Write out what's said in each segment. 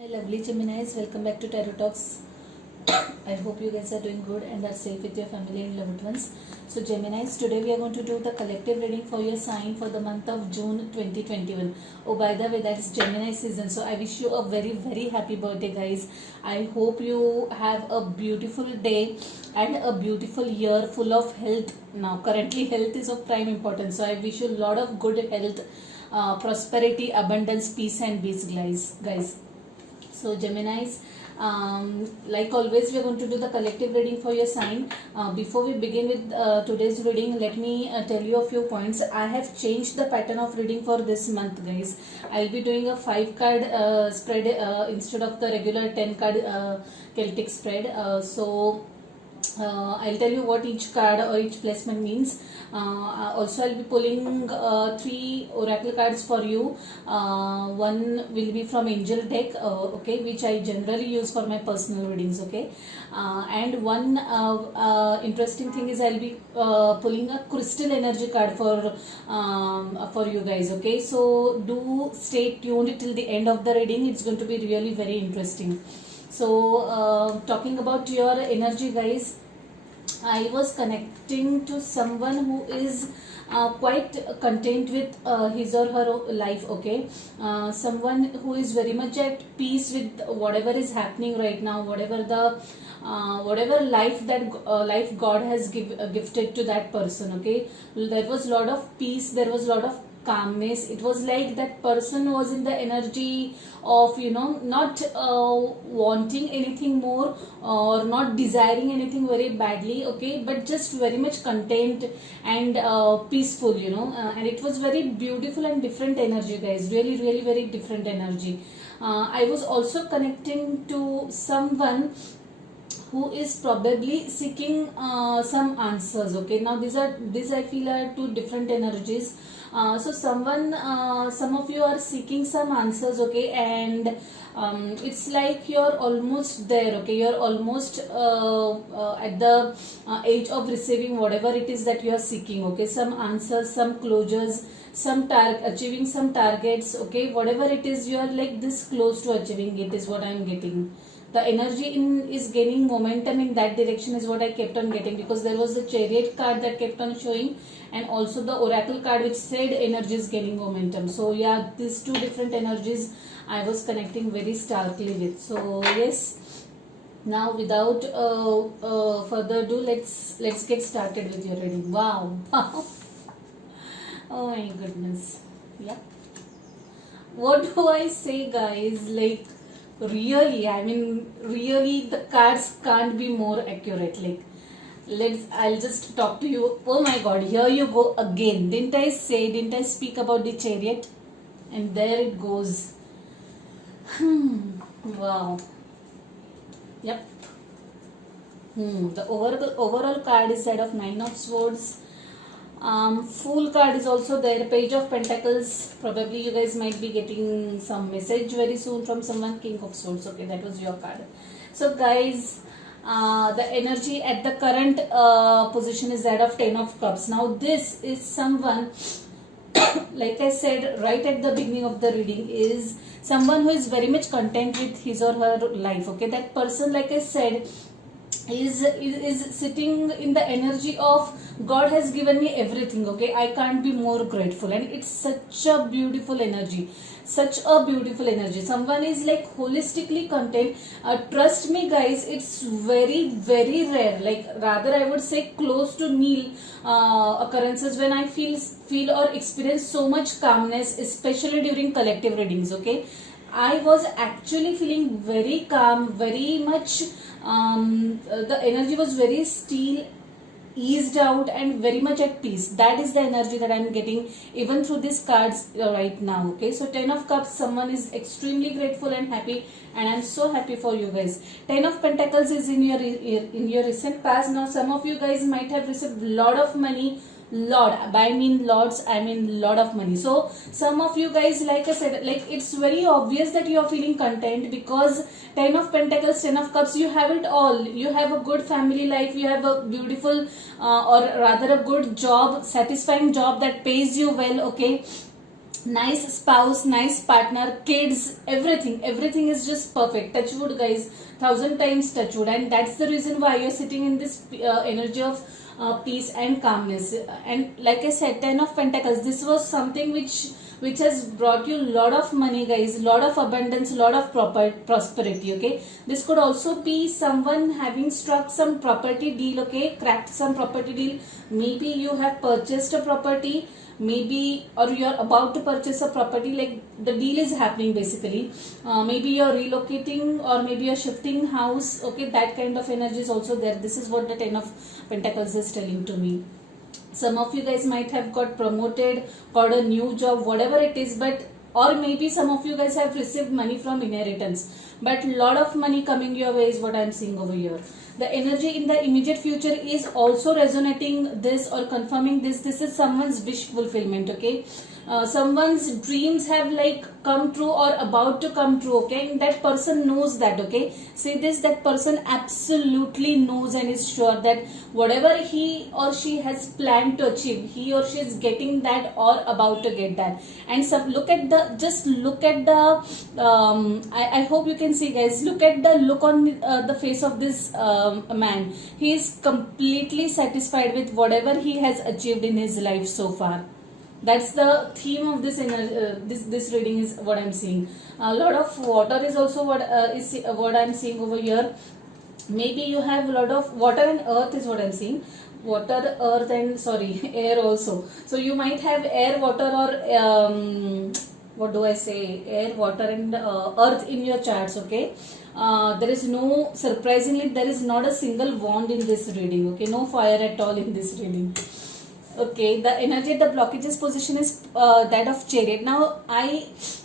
My lovely Geminis, welcome back to Tarot Talks. I hope you guys are doing good and are safe with your family and loved ones. So Geminis, today we are going to do the collective reading for your sign for the month of June 2021. Oh, by the way, that is Gemini season. So I wish you a very happy birthday, guys. I hope you have a beautiful day and a beautiful year full of health. Now, currently health is of prime importance. So I wish you a lot of good health, prosperity, abundance, peace and peace, guys. So Geminis, like always, we are going to do the collective reading for your sign. Before we begin with today's reading, let me tell you a few points. I have changed the pattern of reading for this month, guys. I'll be doing a 5-card spread instead of the regular 10-card Celtic spread. I'll tell you what each card or each placement means. Also, I'll be pulling 3 oracle cards for you. One will be from Angel deck, okay, which I generally use for my personal readings, okay. And one interesting thing is I'll be pulling a crystal energy card for you guys, okay. So do stay tuned till the end of the reading. It's going to be really very interesting. So talking about your energy, guys, I was connecting to someone who is quite content with his or her life, okay. Someone who is very much at peace with whatever is happening right now, whatever life that life God has gifted to that person, okay. There was a lot of peace, there was a lot of calmness. It was like that person was in the energy of not wanting anything more or not desiring anything very badly, okay, but just very much content and peaceful, and it was very beautiful and different energy, guys. Really very different energy. I was also connecting to someone who is probably seeking some answers, okay. Now these I feel are two different energies. So some of you are seeking some answers, okay, and it's like you're almost there, okay. You're almost at the age of receiving whatever it is that you are seeking, okay. Some answers, some closures, achieving some targets, okay. Whatever it is, you are like this close to achieving it is what I'm getting. The energy is gaining momentum in that direction is what I kept on getting, because there was the Chariot card that kept on showing and also the Oracle card which said energy is gaining momentum. So yeah, these two different energies I was connecting very starkly with. So yes, now without further ado, let's get started with your reading. Wow. Oh my goodness. Yeah, what do I say, guys? Like, really, really the cards can't be more accurate. Like, I'll just talk to you. Oh my god, here you go again. Didn't I speak about the Chariot? And there it goes. Wow. Yep. The overall card is side of 9 of Swords. Fool card is also there. Page of Pentacles. Probably you guys might be getting some message very soon from someone. King of Swords. Okay, that was your card. So guys, the energy at the current position is that of 10 of Cups. Now this is someone, like I said right at the beginning of the reading, is someone who is very much content with his or her life, okay. That person, like I said, is sitting in the energy of God has given me everything, okay. I can't be more grateful, and it's such a beautiful energy. Someone is like holistically content. Trust me, guys, it's very rare, like rather I would say close to nil occurrences when I feel or experience so much calmness, especially during collective readings, okay. I was actually feeling very calm, very much the energy was very still, eased out and very much at peace. That is the energy that I'm getting even through these cards right now, okay. So 10 of Cups, someone is extremely grateful and happy, and I'm so happy for you guys. 10 of Pentacles is in your recent past. Now some of you guys might have received lot of money. Lot of money. So some of you guys, like I said, like it's very obvious that you are feeling content, because 10 of Pentacles, 10 of Cups, you have it all. You have a good family life, you have a beautiful or rather a good job, satisfying job that pays you well, okay. nice spouse, nice partner, kids, everything is just perfect. Touch wood guys, 1,000 times touch wood. And that's the reason why you're sitting in this energy of peace and calmness. And like I said, 10 of Pentacles, this was something which has brought you lot of money guys, lot of abundance, lot of prosperity. Okay, this could also be someone having struck some property deal, okay, cracked some property deal. Maybe you have purchased a property, maybe, or you're about to purchase a property, like the deal is happening basically. Maybe you're relocating, or maybe you're shifting house. Okay, that kind of energy is also there. This is what the 10 of Pentacles is telling to me. Some of you guys might have got promoted, got a new job, whatever it is, but or maybe some of you guys have received money from inheritance, but lot of money coming your way is what I'm seeing over here. The energy in the immediate future is also resonating this or confirming this. This is someone's wish fulfillment. Okay, someone's dreams have like come true or about to come true. Okay, and that person knows that. Okay, say this, that person absolutely knows and is sure that whatever he or she has planned to achieve, he or she is getting that or about to get that. And some, look at the, just look at the I hope you can see guys, look at the look on the face of this man. He is completely satisfied with whatever he has achieved in his life so far. That's the theme of this this reading is what I'm seeing. A lot of water is also what I'm seeing over here. Maybe you have a lot of water and earth is what I'm seeing. Water, earth, and sorry, air also. So you might have air, water, or what do I say? Air, water, and earth in your charts. Okay. There is no, surprisingly, there is not a single wand in this reading. Okay, no fire at all in this reading. Okay, the energy at the blockages position is that of Chariot. Now,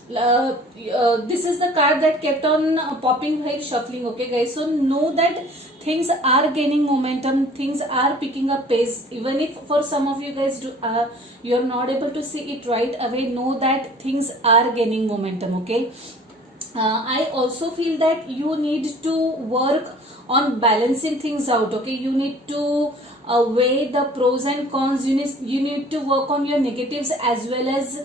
this is the card that kept on popping while shuffling. Okay, guys. So know that things are gaining momentum. Things are picking up pace. Even if for some of you guys you are not able to see it right away, know that things are gaining momentum. Okay. I also feel that you need to work on balancing things out. Okay, you need to weigh the pros and cons. You need to work on your negatives as well as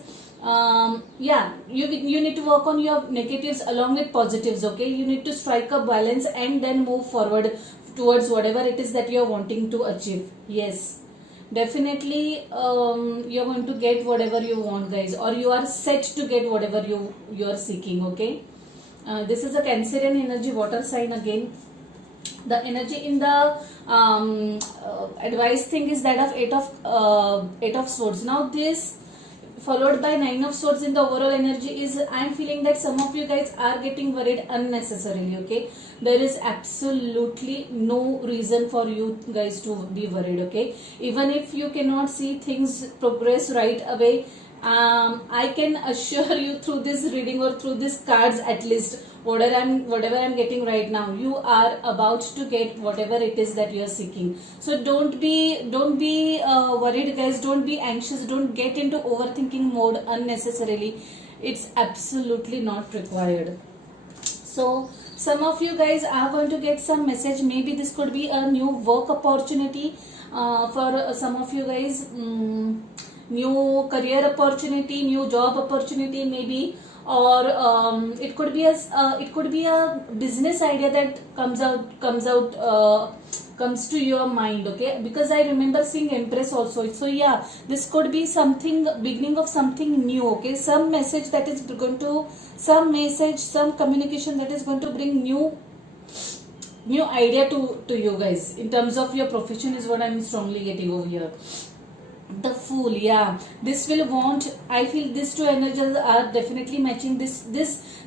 you need to work on your negatives along with positives. Okay, you need to strike a balance and then move forward towards whatever it is that you're wanting to achieve. Yes, definitely you're going to get whatever you want guys, or you are set to get whatever you are seeking. Okay, this is a Cancerian energy, water sign again. The energy in the advice thing is that of eight of swords. Now this followed by 9 of swords in the overall energy is, I am feeling that some of you guys are getting worried unnecessarily. Okay, there is absolutely no reason for you guys to be worried. Okay, even if you cannot see things progress right away, I can assure you through this reading or through these cards, at least whatever I'm getting right now, you are about to get whatever it is that you are seeking. So don't be worried guys, don't be anxious, don't get into overthinking mode unnecessarily. It's absolutely not required. So some of you guys are going to get some message. Maybe this could be a new work opportunity for some of you guys. New career opportunity, new job opportunity maybe, or it could be a business idea that comes to your mind. Okay, because I remember seeing Empress also. So yeah, this could be something, beginning of something new. Okay, some message that is going to, some communication that is going to bring new idea to you guys in terms of your profession is what I'm strongly getting over here. The Fool, yeah, this will want, I feel these two energies are definitely matching. This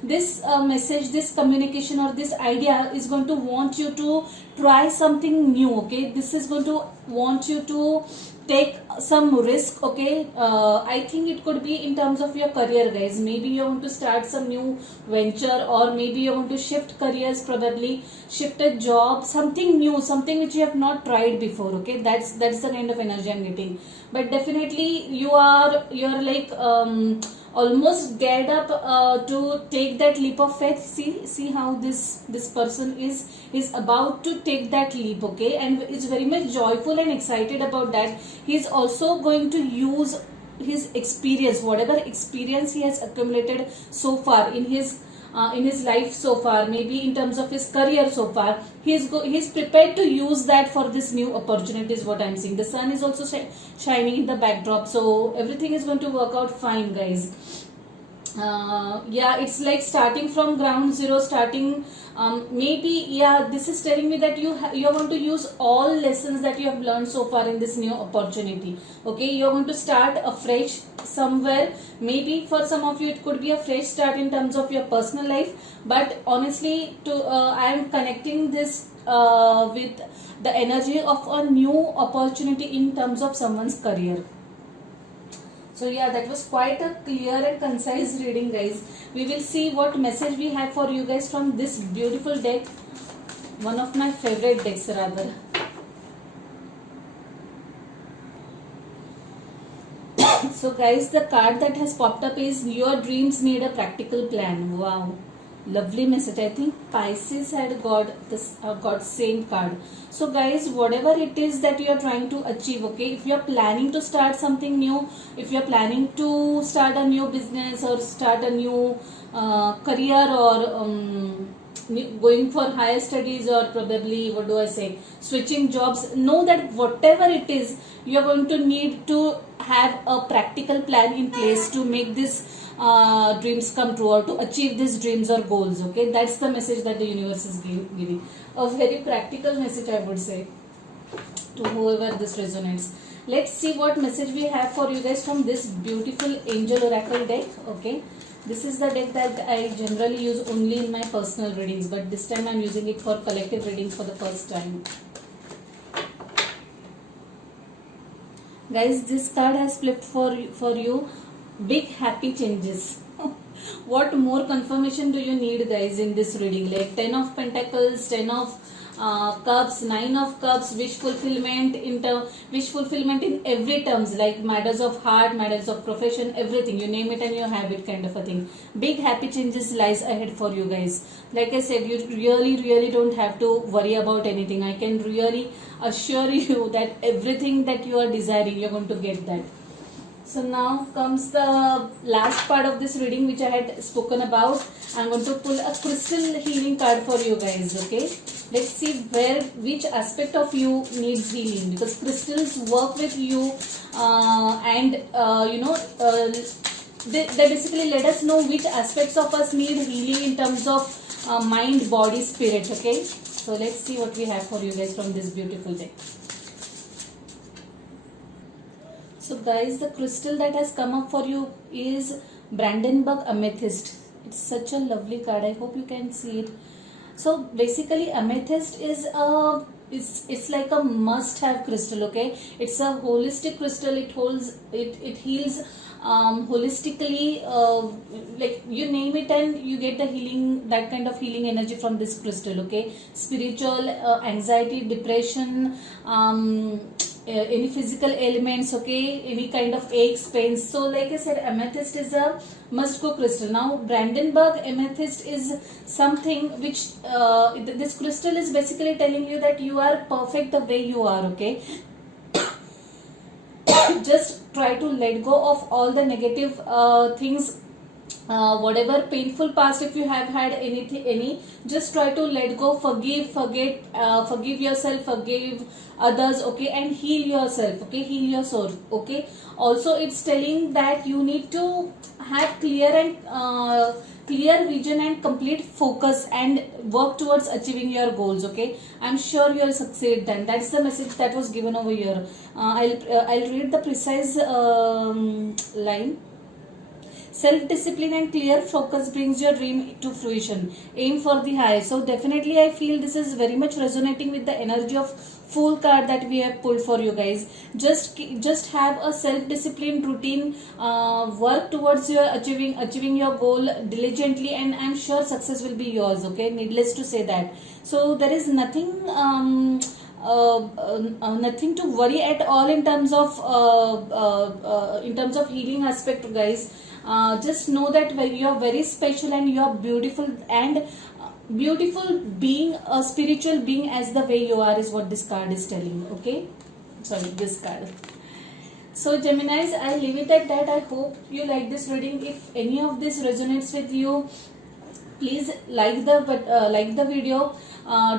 message, this communication, or this idea is going to want you to try something new. Okay, this is going to want you to take some risk. Okay, I think it could be in terms of your career guys. Maybe you want to start some new venture, or maybe you want to shift careers, probably shift a job, something new, something which you have not tried before. Okay, that's the kind of energy I'm getting. But definitely you're like almost geared up to take that leap of faith. See how this person is about to take that leap. Okay, and is very much joyful and excited about that. He's also going to use his experience, whatever experience he has accumulated so far in his life so far, maybe in terms of his career so far, he's prepared to use that for this new opportunity is what I'm seeing. The sun is also shining in the backdrop, so everything is going to work out fine, guys. Yeah, it's like starting from ground zero, starting maybe, yeah, this is telling me that you're going to use all lessons that you have learned so far in this new opportunity. Okay, you're going to start afresh somewhere. Maybe for some of you it could be a fresh start in terms of your personal life, but honestly, I am connecting this with the energy of a new opportunity in terms of someone's career. So yeah, that was quite a clear and concise reading, guys. We will see what message we have for you guys from this beautiful deck. One of my favorite decks, rather. So guys, the card that has popped up is your dreams need a practical plan. Wow. Lovely message. I think Pisces had got this got same card. So guys, whatever it is that you are trying to achieve, okay, if you are planning to start something new, if you are planning to start a new business or start a new career, or going for higher studies, or probably, what do I say, switching jobs, know that whatever it is, you are going to need to have a practical plan in place to make this dreams come true, or to achieve these dreams or goals. Okay, that's the message that the universe is giving. A very practical message, I would say, to whoever this resonates. Let's see what message we have for you guys from this beautiful angel oracle deck. Okay, this is the deck that I generally use only in my personal readings, but this time I'm using it for collective readings for the first time. Guys, this card has flipped for you. Big happy changes. What more confirmation do you need, guys, in this reading? Like 10 of Pentacles, 10 of Cups, 9 of Cups, wish fulfillment in every terms, like matters of heart, matters of profession, everything, you name it and you have it, kind of a thing. Big happy changes lies ahead for you guys. Like I said, you really don't have to worry about anything. I can really assure you that everything that you are desiring, you're going to get that. So now comes the last part of this reading, which I had spoken about. I'm going to pull a crystal healing card for you guys. Okay, let's see which aspect of you needs healing, because crystals work with you, and they basically let us know which aspects of us need healing in terms of mind, body, spirit. Okay, so let's see what we have for you guys from this beautiful deck. So guys, the crystal that has come up for you is Brandenburg Amethyst. It's such a lovely card. I hope you can see it. So basically, amethyst is it's like a must-have crystal. Okay, it's a holistic crystal. It heals holistically. Like you name it and you get the healing, that kind of healing energy from this crystal. Okay, spiritual, anxiety, depression, any physical ailments, okay, any kind of aches, pains. So like I said, amethyst is a must go crystal. Now Brandenburg Amethyst is something which this crystal is basically telling you that you are perfect the way you are. Okay, just try to let go of all the negative things, whatever painful past, if you have had any, just try to let go, forgive, forget, forgive yourself, forgive others. Okay, and heal yourself. Okay, heal your soul. Okay, also it's telling that you need to have clear vision and complete focus and work towards achieving your goals. Okay, I'm sure you'll succeed then. That's the message that was given over here. I'll read the precise line. Self-discipline and clear focus brings your dream to fruition. Aim for the high. So definitely I feel this is very much resonating with the energy of Fool card that we have pulled for you guys. Just have a self-disciplined routine. Work towards your achieving your goal diligently, and I'm sure success will be yours. Okay, needless to say that. So there is nothing nothing to worry at all in terms of healing aspect, guys. Just know that you are very special and you are beautiful, and beautiful being, a spiritual being as the way you are is what this card is telling. Okay, sorry, this card. So Geminis, I leave it at that. I hope you like this reading. If any of this resonates with you, please like the video,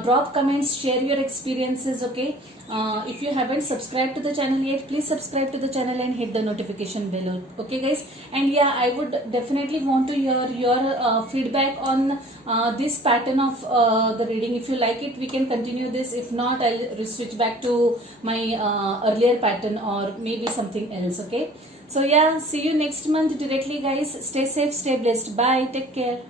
drop comments, share your experiences. Okay, if you haven't subscribed to the channel yet, please subscribe to the channel and hit the notification bell. Okay guys, and yeah, I would definitely want to hear your feedback on this pattern of the reading. If you like it, we can continue this. If not, I'll switch back to my earlier pattern or maybe something else. Okay, so yeah, see you next month directly guys. Stay safe, stay blessed. Bye, take care.